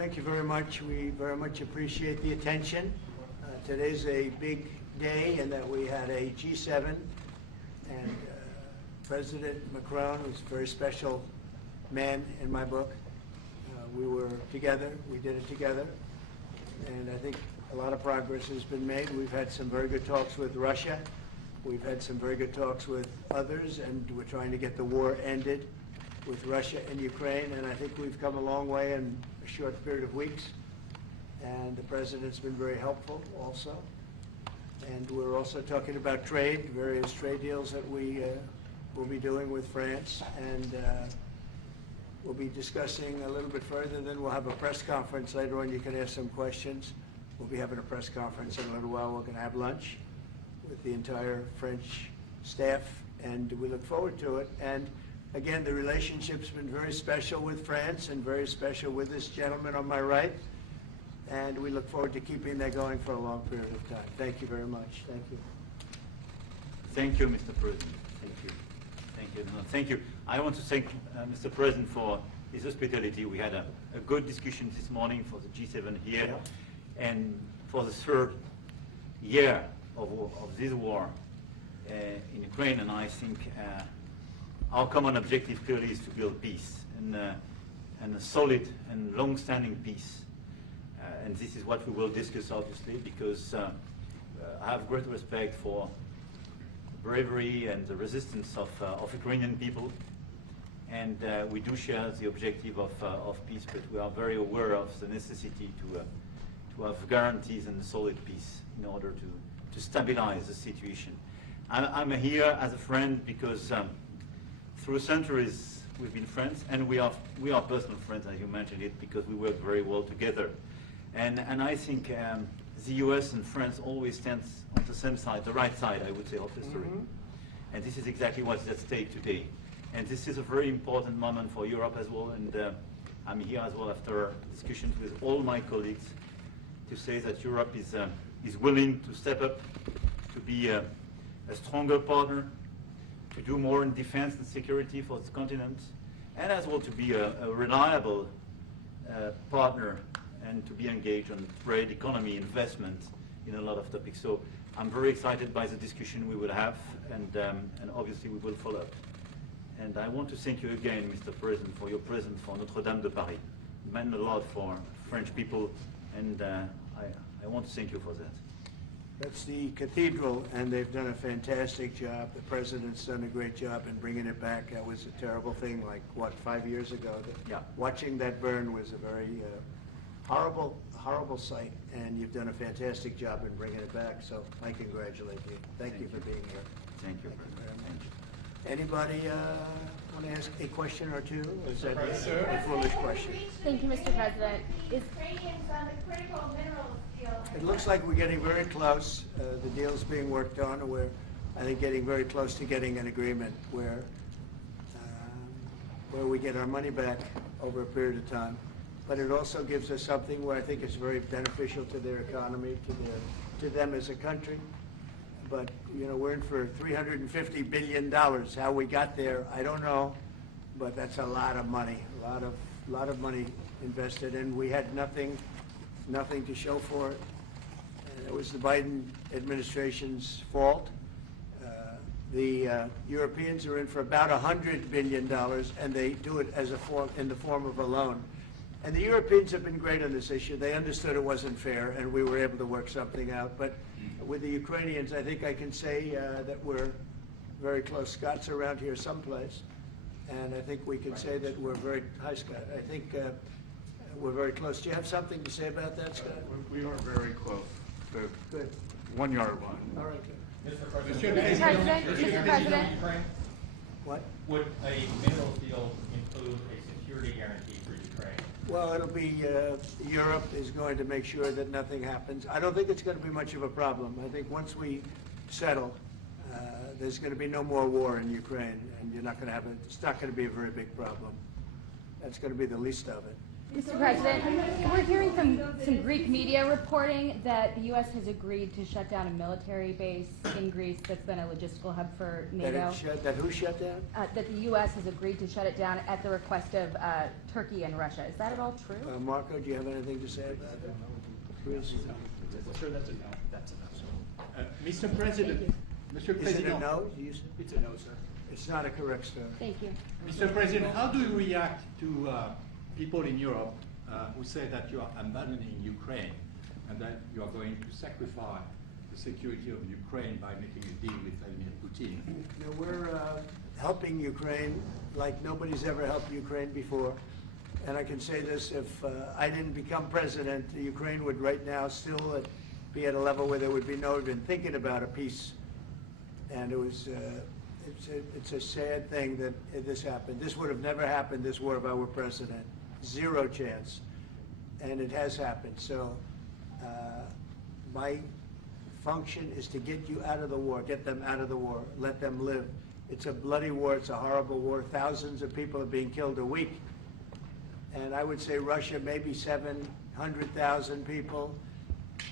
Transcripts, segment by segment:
Thank you very much. We very much appreciate the attention. Today's a big day in that we had a G7, and President Macron was a very special man in my book. We were together, we did it together, and I think a lot of progress has been made. We've had some very good talks with Russia. We've had some very good talks with others, and we're trying to get the war ended with Russia and Ukraine, and I think we've come a long way in a short period of weeks. And the President's been very helpful also. And we're also talking about trade, various trade deals that we will be doing with France, and we'll be discussing a little bit further. Then we'll have a press conference later on. You can ask some questions. We'll be having a press conference in a little while. We're going to have lunch with the entire French staff, and we look forward to it. And again, the relationship's been very special with France and very special with this gentleman on my right. And we look forward to keeping that going for a long period of time. Thank you very much. Thank you. Thank you, Mr. President. Thank you. Thank you. No, thank you. I want to thank Mr. President for his hospitality. We had a good discussion this morning for the G7 here. Yeah. And for the third year of this war in Ukraine, and I think our common objective clearly is to build peace, and a solid and long-standing peace. And this is what we will discuss, obviously, because I have great respect for the bravery and the resistance of Ukrainian people, and we do share the objective of peace, but we are very aware of the necessity to have guarantees and solid peace in order to stabilize the situation. I'm here as a friend because through centuries we've been friends, and we are personal friends, as you mentioned it, because we work very well together. And I think the US and France always stand on the same side, the right side, I would say, of history. Mm-hmm. And this is exactly what's at stake today. And this is a very important moment for Europe as well, and I'm here as well after discussions with all my colleagues to say that Europe is willing to step up, to be a stronger partner, to do more in defense and security for the continent, and as well to be a reliable partner and to be engaged on trade, economy, investment in a lot of topics. So I'm very excited by the discussion we will have, and obviously we will follow up. And I want to thank you again, Mr. President, for your presence for Notre-Dame de Paris. It meant a lot for French people, and I want to thank you for that. That's the cathedral, and they've done a fantastic job. The President's done a great job in bringing it back. That was a terrible thing, like, what, 5 years ago? Yeah. Watching that burn was a very horrible, horrible sight, and you've done a fantastic job in bringing it back, so I congratulate you. Thank you for being here. Thank you. Very much. Anybody want to ask a question or two? Is that a foolish question? Thank you, Mr. President. Ukrainians on the critical minerals deal. It looks like we're getting very close. The deal's being worked on, and we're, I think, getting very close to getting an agreement where we get our money back over a period of time. But it also gives us something where I think it's very beneficial to their economy, to them as a country. But, you know, we're in for $350 billion. How we got there, I don't know, but that's a lot of money, a lot of money invested, and we had nothing to show for it. And it was the Biden administration's fault. The Europeans are in for about $100 billion, and they do it as in the form of a loan. And the Europeans have been great on this issue. They understood it wasn't fair, and we were able to work something out. But with the Ukrainians, I think I can say that we're very close. Scott's around here someplace, and I think we can say that we're very, hi Scott, I think we're very close. Do you have something to say about that, Scott? We are very close. The Good. 1 yard line. All right, good. Mr. President. What? Would a mineral deal include a security guarantee for Ukraine? Well, it'll be, Europe is going to make sure that nothing happens. I don't think it's going to be much of a problem. I think once we settle, there's going to be no more war in Ukraine, and you're not going to have it's not going to be a very big problem. That's going to be the least of it. Mr. President, we're hearing from some Greek media reporting that the U.S. has agreed to shut down a military base in Greece that's been a logistical hub for NATO. That who shut down? That the U.S. has agreed to shut it down at the request of Turkey and Russia. Is that at all true? Marco, do you have anything to say about it? Please. Sure, that's a no. That's a no. Mr. President. Mr. Is it a President. no? Do you say? It's a no, sir. It's not a correct story. Thank you. Mr. President, how do you react to people in Europe who say that you are abandoning Ukraine and that you are going to sacrifice the security of Ukraine by making a deal with Vladimir Putin? You know, we're helping Ukraine like nobody's ever helped Ukraine before. And I can say this, if I didn't become president, Ukraine would right now still be at a level where there would be no even thinking about a peace. And it was, it's a sad thing that this happened. This would have never happened, this war, if I were president. Zero chance. And it has happened. So my function is to get you out of the war, get them out of the war, let them live. It's a bloody war, it's a horrible war. Thousands of people are being killed a week. And I would say Russia, maybe 700,000 people.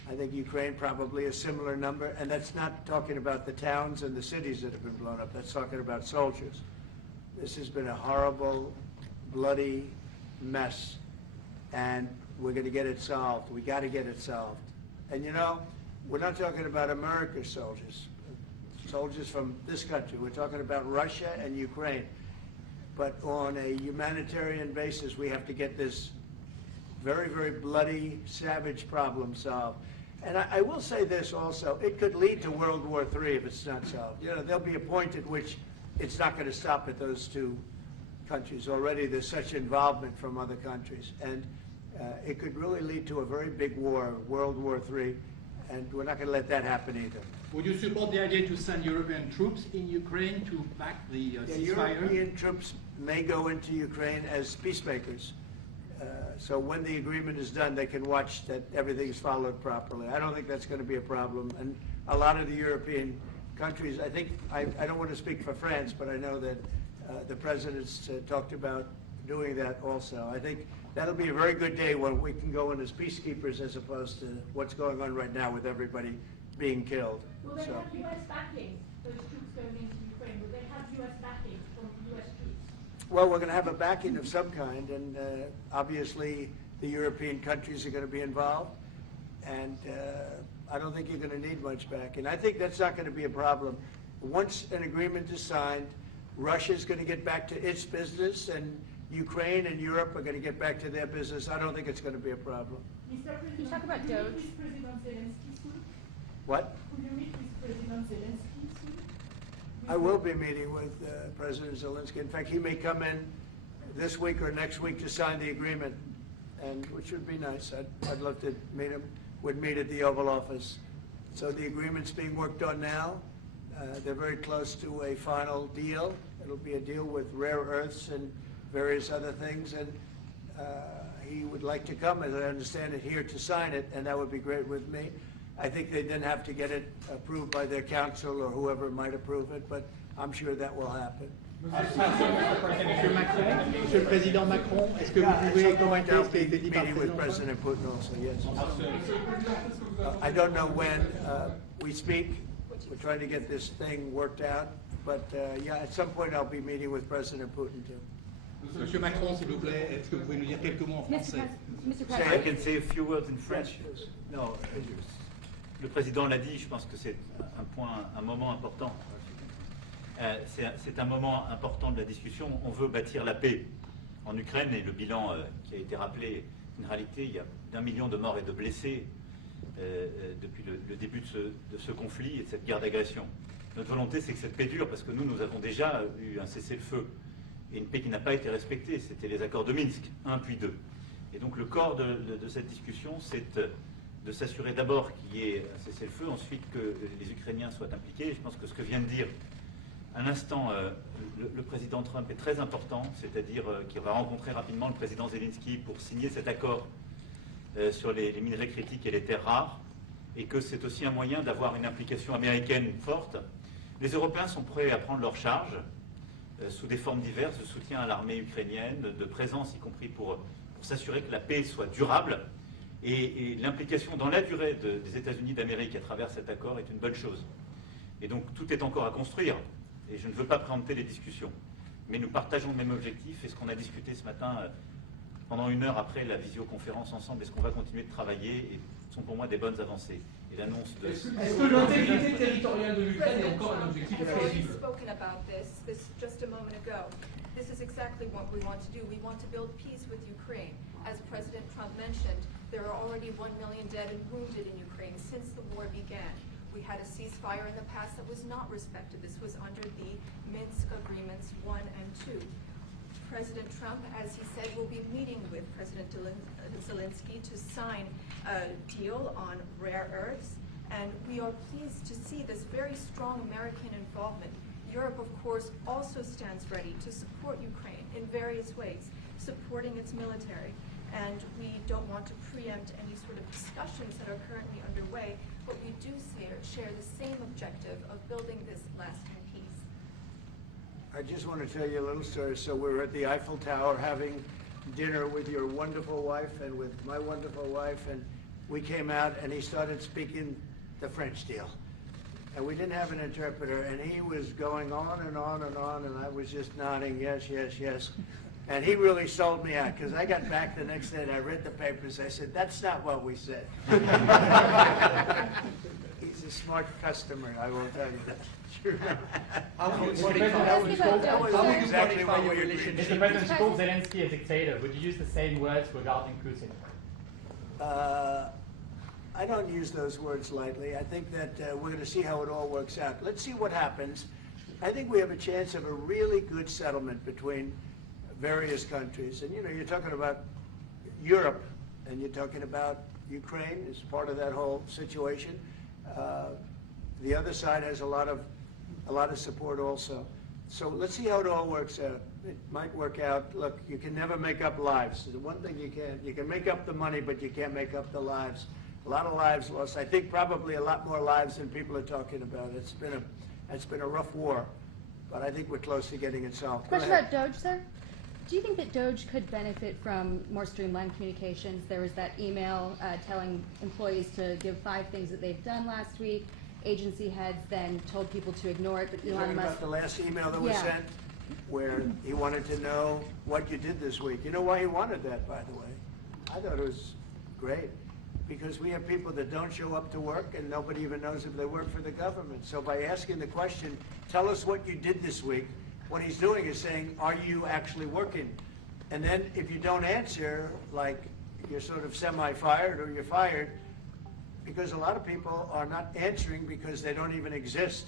I think Ukraine probably a similar number. And that's not talking about the towns and the cities that have been blown up. That's talking about soldiers. This has been a horrible, bloody mess. And we're going to get it solved. We got to get it solved. And you know, we're not talking about America's soldiers, soldiers from this country. We're talking about Russia and Ukraine. But on a humanitarian basis, we have to get this very, very bloody, savage problem solved. And I will say this also, it could lead to World War III if it's not solved. You know, there'll be a point at which it's not going to stop at those two countries. Already there's such involvement from other countries. And it could really lead to a very big war, World War III, and we're not going to let that happen either. Would you support the idea to send European troops in Ukraine to back the ceasefire? European troops may go into Ukraine as peacemakers. So when the agreement is done, they can watch that everything's followed properly. I don't think that's going to be a problem. And a lot of the European countries, I think, I don't want to speak for France, but I know that the presidents talked about doing that also. I think that'll be a very good day when we can go in as peacekeepers as opposed to what's going on right now with everybody being killed. Will they have U.S. backing, those troops going into Ukraine? Will they have U.S. backing from U.S. troops? Well, we're going to have a backing of some kind, and obviously the European countries are going to be involved, and I don't think you're going to need much backing. I think that's not going to be a problem. Once an agreement is signed, Russia's going to get back to its business, and Ukraine and Europe are going to get back to their business. I don't think it's going to be a problem. Mr. President, Can you talk about will you DOGE? meet with President Zelensky soon? What? Will you meet with President Zelensky soon? I will be meeting with President Zelensky. In fact, he may come in this week or next week to sign the agreement, and which would be nice. I'd love to meet him. Would meet at the Oval Office. So the agreement's being worked on now. They're very close to a final deal. It'll be a deal with rare earths and various other things, and he would like to come, as I understand it, here to sign it, and that would be great with me. I think they then have to get it approved by their council or whoever might approve it, but I'm sure that will happen. Monsieur le Président Macron, est-ce que vous pouvez commenter ce qui a été dit par le Meeting with Président? President Putin also, yes. I don't know when we speak. We're trying to get this thing worked out, but yeah, at some point I'll be meeting with President Putin too. Monsieur Macron, s'il vous plaît, est-ce que vous pouvez nous dire quelques mots en français? Mr. I President. can say a few words in French. Yes, please. No, le président l'a dit, je pense que c'est un moment important. C'est un moment important de la discussion. On veut bâtir la paix en Ukraine et le bilan qui a été rappelé, une réalité, il y a d'1 million de morts et de blessés depuis le début de ce conflit et de cette guerre d'agression. Notre volonté, c'est que cette paix dure, parce que nous avons déjà eu un cessez-le-feu et une paix qui n'a pas été respectée. C'était les accords de Minsk, 1 puis 2. Et donc le corps de cette discussion, c'est de s'assurer d'abord qu'il y ait un cessez-le-feu, ensuite que les Ukrainiens soient impliqués. Je pense que ce que vient de dire à l'instant le président Trump est très important, c'est-à-dire qu'il va rencontrer rapidement le président Zelensky pour signer cet accord sur les minerais critiques et les terres rares, et que c'est aussi un moyen d'avoir une implication américaine forte. Les Européens sont prêts à prendre leur charge sous des formes diverses de soutien à l'armée ukrainienne, de présence, y compris pour pour s'assurer que la paix soit durable. Et l'implication dans la durée des États-Unis d'Amérique à travers cet accord est une bonne chose. Et donc tout est encore à construire. Et je ne veux pas préempter les discussions. Mais nous partageons le même objectif. Et ce qu'on a discuté ce matin, pendant 1 heure après la visioconférence ensemble, et ce qu'on va continuer de travailler, et sont pour moi des bonnes avancées. Et l'annonce de... Est-ce que l'intégrité territoriale de l'Ukraine est encore un objectif I've already crédible? spoken about this just a moment ago. This is exactly what we want to do. We want to build peace with Ukraine. As President Trump mentioned, there are already 1 million dead and wounded in Ukraine since the war began. We had a ceasefire in the past that was not respected. This was under the Minsk Agreements 1 and 2. President Trump, as he said, will be meeting with President Zelensky to sign a deal on rare earths. And we are pleased to see this very strong American involvement. Europe, of course, also stands ready to support Ukraine in various ways, supporting its military. And we don't want to preempt any sort of discussions that are currently underway, but we do share the same objective of building this lasting peace. I just want to tell you a little story. So we were at the Eiffel Tower having dinner with your wonderful wife and with my wonderful wife, and we came out and he started speaking the French deal. And we didn't have an interpreter, and he was going on and on and on, and I was just nodding, yes, yes, yes. And he really sold me out, because I got back the next day and I read the papers. I said, that's not what we said. He's a smart customer, I will tell you that. Sure. How would you That was exactly what we agreed. Mr. President, you called Zelensky a dictator. Would you use the same words regarding Putin? I don't use those words lightly. I think that we're going to see how it all works out. Let's see what happens. I think we have a chance of a really good settlement between various countries. And, you know, you're talking about Europe, and you're talking about Ukraine as part of that whole situation. The other side has a lot of support also. So let's see how it all works out. It might work out. Look, you can never make up lives. The one thing you can make up the money, but you can't make up the lives. A lot of lives lost. I think probably a lot more lives than people are talking about. It's been a rough war, but I think we're close to getting it solved. Question about Doge, sir. Do you think that Doge could benefit from more streamlined communications? There was that email telling employees to give 5 things that they've done last week. Agency heads then told people to ignore it, but You're Elon talking Musk... about the last email that was Yeah. sent, where he wanted to know what you did this week. You know why he wanted that, by the way? I thought it was great, because we have people that don't show up to work and nobody even knows if they work for the government. So by asking the question, tell us what you did this week, what he's doing is saying, are you actually working? And then if you don't answer, like you're sort of semi-fired or you're fired, because a lot of people are not answering because they don't even exist.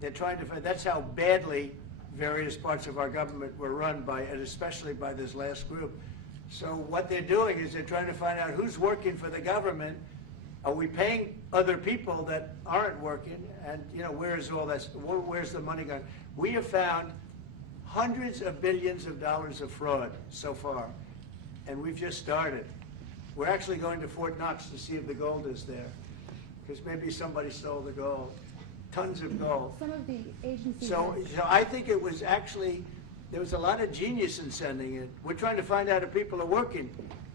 They're trying to find, that's how badly various parts of our government were run by, and especially by this last group. So what they're doing is they're trying to find out who's working for the government. Are we paying other people that aren't working? And, you know, where's all that, where's the money going? We have found hundreds of billions of dollars of fraud so far, and we've just started. We're actually going to Fort Knox to see if the gold is there, because maybe somebody stole the gold. Tons of gold. Some of the agencies... So I think it was actually, there was a lot of genius in sending it. We're trying to find out if people are working.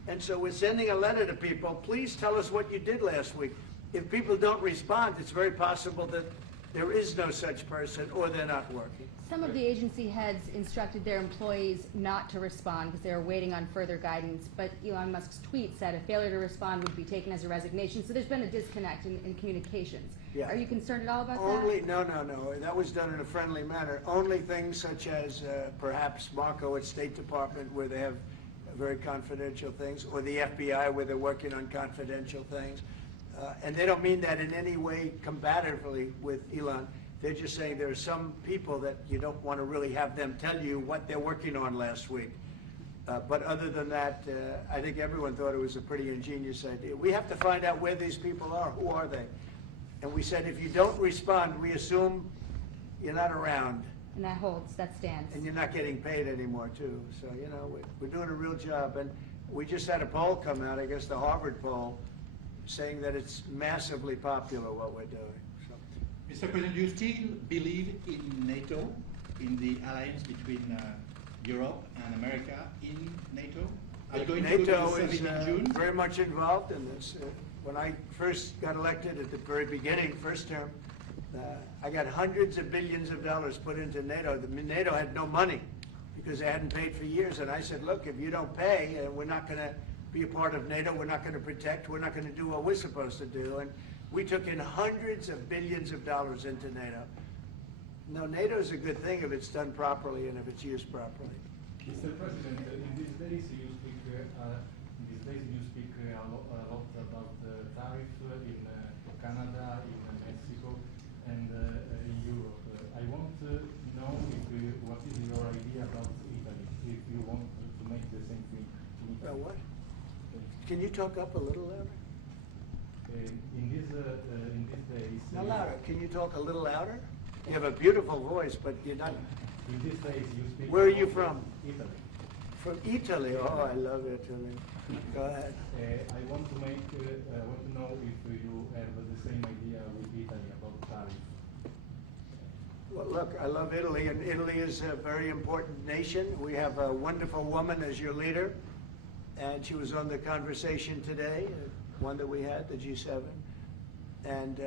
And so we're sending a letter to people, please tell us what you did last week. If people don't respond, it's very possible that there is no such person or they're not working. Some of the agency heads instructed their employees not to respond because they were waiting on further guidance, but Elon Musk's tweet said a failure to respond would be taken as a resignation, so there's been a disconnect in communications. Yeah. Are you concerned at all about Only, that? no. That was done in a friendly manner. Only things such as perhaps Marco at State Department, where they have very confidential things, or the FBI, where they're working on confidential things. And they don't mean that in any way combatively with Elon. They're just saying there are some people that you don't want to really have them tell you what they're working on last week. But other than that, I think everyone thought it was a pretty ingenious idea. We have to find out where these people are. Who are they? And we said, if you don't respond, we assume you're not around. And that holds, that stands. And you're not getting paid anymore, too. So, you know, we're doing a real job. And we just had a poll come out, I guess the Harvard poll, saying that it's massively popular what we're doing. So. Mr. President, do you still believe in NATO, in the alliance between Europe and America in NATO? Are you going to go to NATO the is summit in June? very much involved in this. When I first got elected at the very beginning, first term, I got hundreds of billions of dollars put into NATO. NATO had no money because they hadn't paid for years. And I said, look, if you don't pay, we're not going to be a part of NATO. We're not going to protect. We're not going to do what we're supposed to do. And we took in hundreds of billions of dollars into NATO. No, NATO is a good thing if it's done properly and if it's used properly. Mr. President, in these days you speak a lot about the tariff in Canada, in Mexico, and in Europe. I want to know what is your idea about Italy, if you want to make the same thing. What? Can you talk up a little louder? In these days. No, louder. Can you talk a little louder? You have a beautiful voice, but you're not. In these days you speak. Where are you from? Italy. From Italy. Oh, I love Italy. Go ahead. I want to know if you have the same idea with Italy about tariff. Well, look, I love Italy, and Italy is a very important nation. We have a wonderful woman as your leader, and she was on the conversation today, one that we had, the G7. And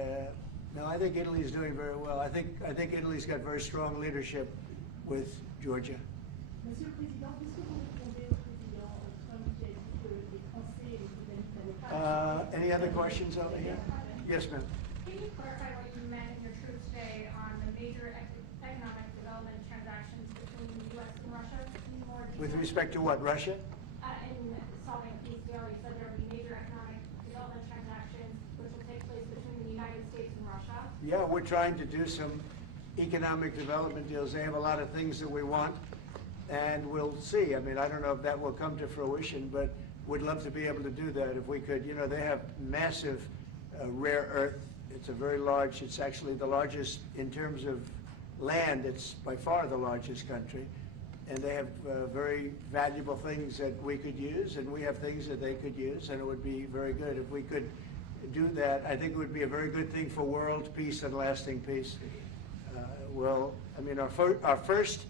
no, I think Italy is doing very well. I think Italy's got very strong leadership with Georgia. Monsieur le Président, qu'est-ce que vous répondez au président Trump qui a dit que les Français et les Britanniques n'avaient pas... Any other questions over here? Yes, ma'am. Can you clarify what you meant in your truth today on the major economic development transactions between the U.S. and Russia? In more detail? With respect to what, Russia? In solving a peace deal, you said there will be major economic development transactions which will take place between the United States and Russia. Yeah, we're trying to do some economic development deals. They have a lot of things that we want, and we'll see. I mean, I don't know if that will come to fruition, but we'd love to be able to do that if we could. You know, they have massive rare earth. It's a very large, it's actually the largest in terms of land. It's by far the largest country. And they have very valuable things that we could use, and we have things that they could use, and it would be very good if we could do that. I think it would be a very good thing for world peace and lasting peace. Well, I mean, our first,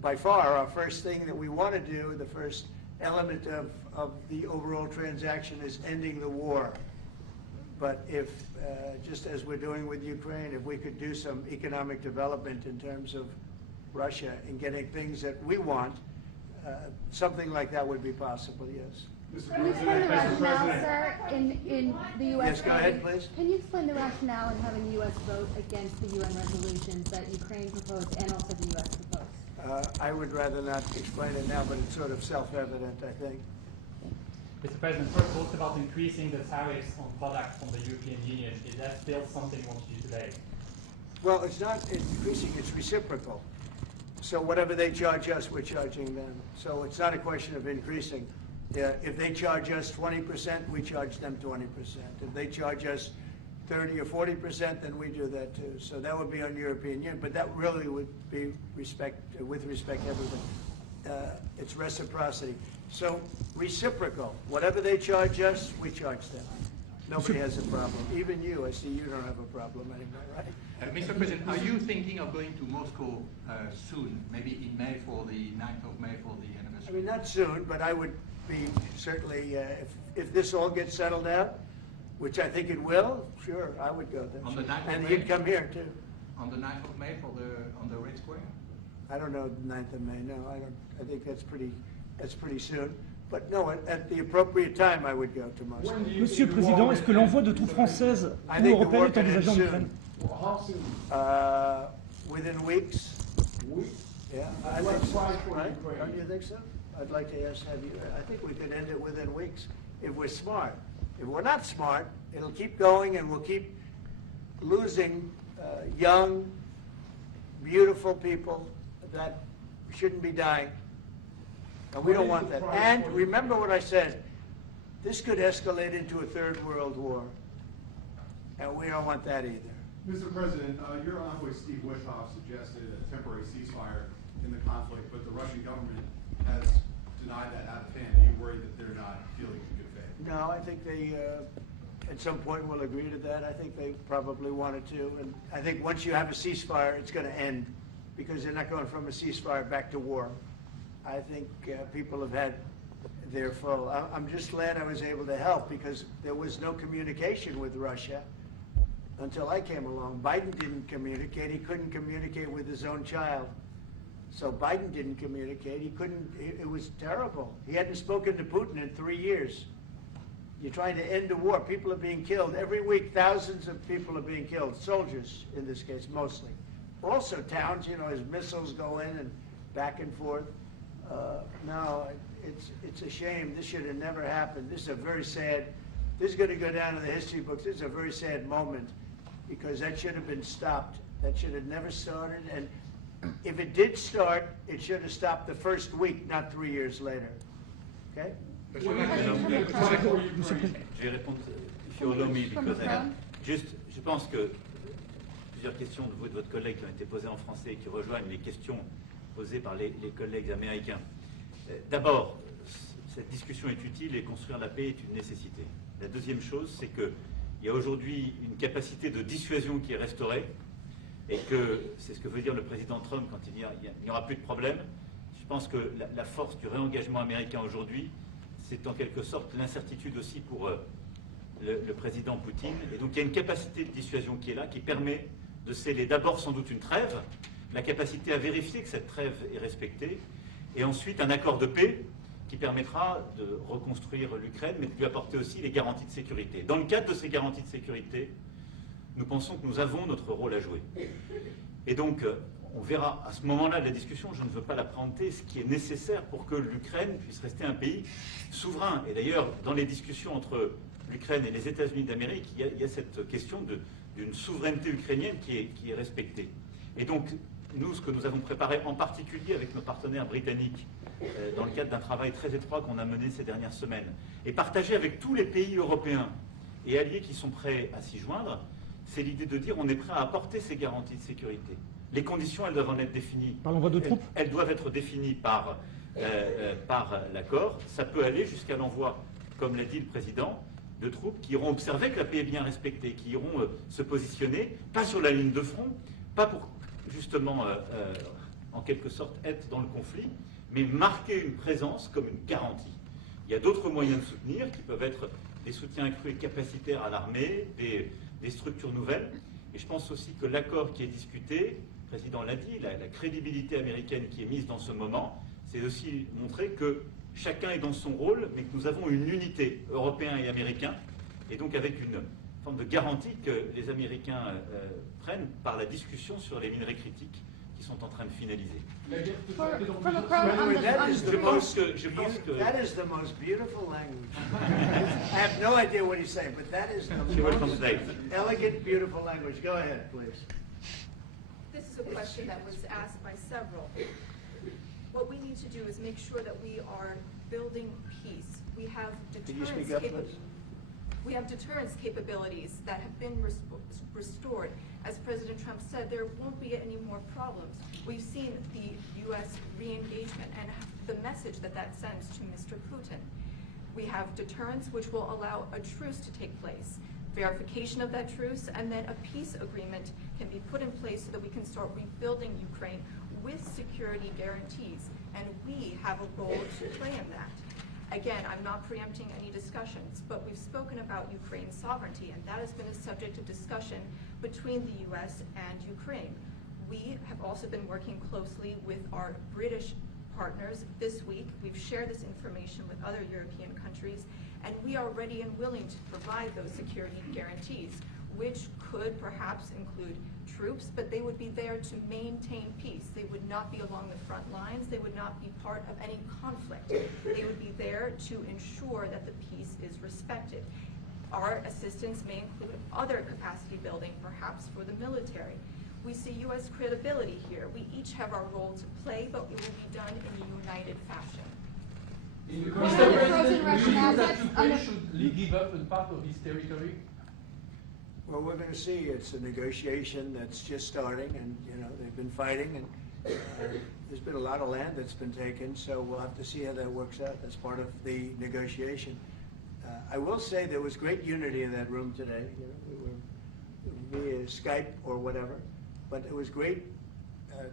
by far, our first thing that we want to do, the first element of the overall transaction is ending the war. But if, just as we're doing with Ukraine, if we could do some economic development in terms of Russia and getting things that we want, something like that would be possible, yes. Can you explain the rationale, sir, in the U.S. Yes, go ahead, please. Can you explain the rationale in having the U.S. vote against the UN resolutions that Ukraine proposed and also the U.S. proposed? I would rather not explain it now, but it's sort of self-evident, I think. Mr. President, first talked about increasing the tariffs on products from the European Union. Is that still something you want to do today? Well, it's not increasing, it's reciprocal. So whatever they charge us, we're charging them. So it's not a question of increasing. If they charge us 20%, we charge them 20%. If they charge us 30 or 40%, then we do that too. So that would be on European Union, but that really would be with respect to everything. It's reciprocity. So reciprocal. Whatever they charge us, we charge them. Nobody has a problem. Even you, I see you don't have a problem anymore, right? Mr. President, are you thinking of going to Moscow soon, maybe in May for the 9th of May for the anniversary? I mean, not soon, but I would be certainly, if this all gets settled out, which I think it will, sure, I would go there. On the 9th of and May? you'd come here too. On the 9th of May on the Red Square? I don't know the 9th of May, no, I don't. I think that's pretty soon. But no, at the appropriate time, I would go to Moscow. Monsieur le Président, est-ce que l'envoi de troupes françaises ou européennes est envisagé en Ukraine? Within weeks. Yeah, I think so, right? Don't you think so? I'd like to ask, I think we could end it within weeks if we're smart. If we're not smart, it'll keep going and we'll keep losing young, beautiful people that shouldn't be dying. And we don't want that. And remember what I said, this could escalate into a third world war. And we don't want that either. Mr. President, your envoy Steve Witkoff suggested a temporary ceasefire in the conflict, but the Russian government has denied that out of hand. Are you worried that they're not dealing in good faith? No, I think they, at some point, will agree to that. I think they probably wanted to. And I think once you have a ceasefire, it's going to end because they're not going from a ceasefire back to war. I think people have had they're full. I'm just glad I was able to help because there was no communication with Russia until I came along. Biden didn't communicate. He couldn't communicate with his own child. So Biden didn't communicate. He couldn't, it was terrible. He hadn't spoken to Putin in 3 years. You're trying to end a war. People are being killed. Every week, thousands of people are being killed. Soldiers, in this case, mostly. Also towns, you know, as missiles go in and back and forth. No, it's a shame. This should have never happened. This is a very sad, this is going to go down in the history books. This is a very sad moment because that should have been stopped. That should have never started. And if it did start, it should have stopped the first week, not 3 years later. Okay? Je vais répondre, if you allow me, because je pense que plusieurs questions de vous et de votre collègue qui ont été posées en français et qui rejoignent les questions posées par les collègues américains. D'abord, cette discussion est utile et construire la paix est une nécessité. La deuxième chose, c'est qu'il y a aujourd'hui une capacité de dissuasion qui est restaurée et que c'est ce que veut dire le président Trump quand il n'y aura plus de problème. Je pense que la force du réengagement américain aujourd'hui, c'est en quelque sorte l'incertitude aussi pour le président Poutine. Et donc il y a une capacité de dissuasion qui est là, qui permet de sceller d'abord sans doute une trêve, la capacité à vérifier que cette trêve est respectée, et ensuite un accord de paix qui permettra de reconstruire l'Ukraine, mais de lui apporter aussi les garanties de sécurité. Dans le cadre de ces garanties de sécurité, nous pensons que nous avons notre rôle à jouer. Et donc, on verra à ce moment-là de la discussion, je ne veux pas la présenter, ce qui est nécessaire pour que l'Ukraine puisse rester un pays souverain. Et d'ailleurs, dans les discussions entre l'Ukraine et les États-Unis d'Amérique, il y a cette question d'une souveraineté ukrainienne qui est respectée. Et donc, nous, ce que nous avons préparé, en particulier avec nos partenaires britanniques, dans le cadre d'un travail très étroit qu'on a mené ces dernières semaines, et partagé avec tous les pays européens et alliés qui sont prêts à s'y joindre, c'est l'idée de dire on est prêt à apporter ces garanties de sécurité. Les conditions, elles doivent en être définies. Par l'envoi de troupes. Elles doivent être définies par l'accord. Ça peut aller jusqu'à l'envoi, comme l'a dit le président, de troupes qui iront observer que la paix est bien respectée, qui iront se positionner, pas sur la ligne de front, pas pour justement, en quelque sorte, être dans le conflit, mais marquer une présence comme une garantie. Il y a d'autres moyens de soutenir qui peuvent être des soutiens accrus et capacitaires à l'armée, des structures nouvelles. Et je pense aussi que l'accord qui est discuté, le président l'a dit, la crédibilité américaine qui est mise dans ce moment, c'est aussi montrer que chacun est dans son rôle, mais que nous avons une unité, Européens et Américains, et donc avec une forme de garantie que les Américains prennent par la discussion sur les minerais critiques qui sont en train de finaliser. That is the most beautiful language. I have no idea what he's saying, but that is the most elegant, beautiful language. Go ahead, please. This is a question that was asked by several. What we need to do is make sure that we are building peace. We have deterrence capabilities that have been restored. As President Trump said, there won't be any more problems. We've seen the U.S. re-engagement and the message that sends to Mr. Putin. We have deterrence, which will allow a truce to take place, verification of that truce, and then a peace agreement can be put in place so that we can start rebuilding Ukraine with security guarantees. And we have a role to play in that. Again, I'm not preempting any discussions, but we've spoken about Ukraine's sovereignty, and that has been a subject of discussion between the U.S. and Ukraine. We have also been working closely with our British partners this week. We've shared this information with other European countries, and we are ready and willing to provide those security guarantees, which could perhaps include troops, but they would be there to maintain peace. They would not be along the front lines. They would not be part of any conflict. They would be there to ensure that the peace is respected. Our assistance may include other capacity building, perhaps for the military. We see U.S. credibility here. We each have our role to play, but it will be done in a united fashion. Mr. President, do you think that Ukraine should give up a part of its territory? Well, we're going to see. It's a negotiation that's just starting, and they've been fighting, and there's been a lot of land that's been taken. So we'll have to see how that works out. That's part of the negotiation. I will say there was great unity in that room today. We were via Skype or whatever, but it was great,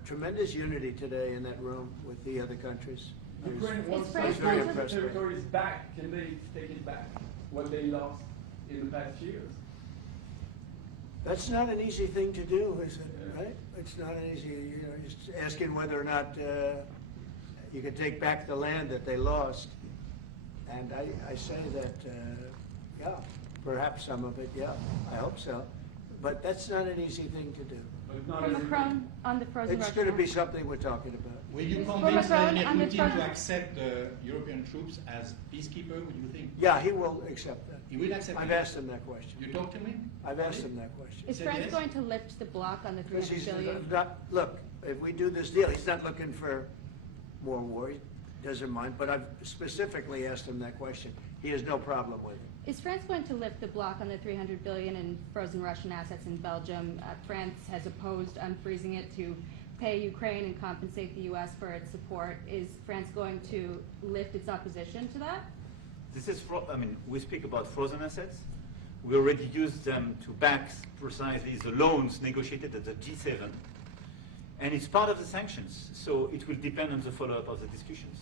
tremendous unity today in that room with the other countries. Ukraine wants France to going take to- the territories back. Can they take it back? What they lost in the past years? That's not an easy thing to do, is it, right? It's not an easy, just asking whether or not you can take back the land that they lost. And I say that, yeah, perhaps some of it, yeah, I hope so. But that's not an easy thing to do. For Macron on the frozen It's Russian going to be assets. something we're talking about. Will you For convince Macron, Vladimir on the Putin front- to accept the European troops as peacekeeper, would you think? Yeah, he will accept that. He will accept I've it? asked him that question. You talked to him? I've asked him that question. Is Said France yes? going to lift the block on the Because 300 he's billion? not, look, if we do this deal, he's not looking for more war, he doesn't mind, but I've specifically asked him that question. He has no problem with it. Is France going to lift the block on the 300 billion in frozen Russian assets in Belgium? France has opposed unfreezing it to pay Ukraine and compensate the U.S. for its support. Is France going to lift its opposition to that? This is, I mean, we speak about frozen assets. We already used them to back precisely the loans negotiated at the G7. And it's part of the sanctions, so it will depend on the follow-up of the discussions.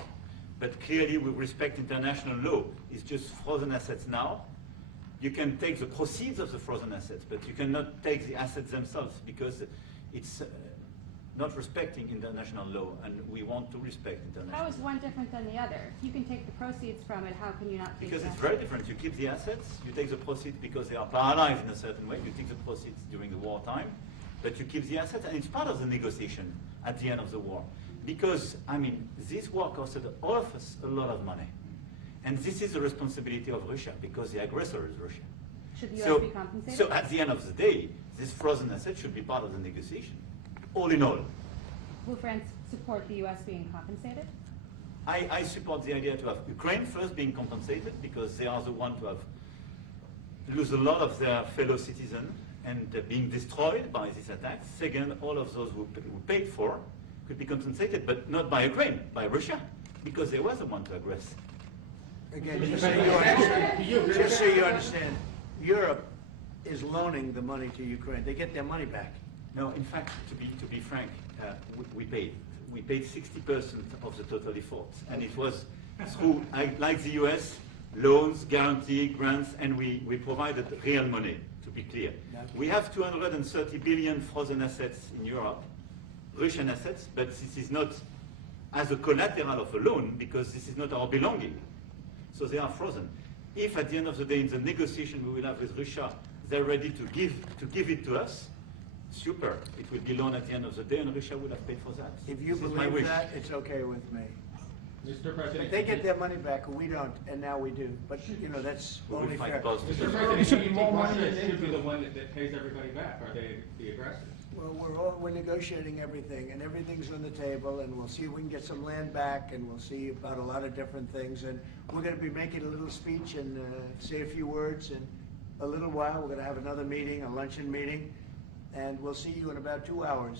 But clearly, we respect international law. It's just frozen assets now. You can take the proceeds of the frozen assets, but you cannot take the assets themselves because it's not respecting international law, and we want to respect international law. How is one different than the other? If you can take the proceeds from it, how can you not take Because the it's assets? very different. You keep the assets, you take the proceeds because they are paralyzed in a certain way. You take the proceeds during the wartime, but you keep the assets, and it's part of the negotiation at the end of the war. Because, I mean, this war costed all of us a lot of money. And this is the responsibility of Russia, because the aggressor is Russia. Should the U.S. be compensated? So at the end of the day, this frozen asset should be part of the negotiation, all in all. Will France support the U.S. being compensated? I support the idea to have Ukraine first being compensated, because they are the ones who have lose a lot of their fellow citizens and being destroyed by this attack. Second, all of those who paid for could be compensated, but not by Ukraine, by Russia, because they were the one to aggress. Again, just so you understand, Europe is loaning the money to Ukraine. They get their money back. No, in fact, to be frank, we paid. We paid 60% of the total effort, and it was through, like the US, loans, guarantee, grants, and we provided real money, to be clear. We have 230 billion frozen assets in Europe, Russian assets, but this is not as a collateral of a loan, because this is not our belonging. So they are frozen. If at the end of the day, in the negotiation we will have with Russia, they're ready to give it to us, super. It will be loan at the end of the day, and Russia will have paid for that. If you This is my believe wish. that, it's okay with me. Mr. President, They get their money back, we don't, and now we do. But, you know, that's We will only fight fair. both. Mr. President, do you think Russia should be the one that pays everybody back? Are they the aggressors? Well, we're negotiating everything, and everything's on the table, and we'll see if we can get some land back, and we'll see about a lot of different things. And we're going to be making a little speech and say a few words in a little while. We're going to have another meeting, a luncheon meeting, and we'll see you in about 2 hours.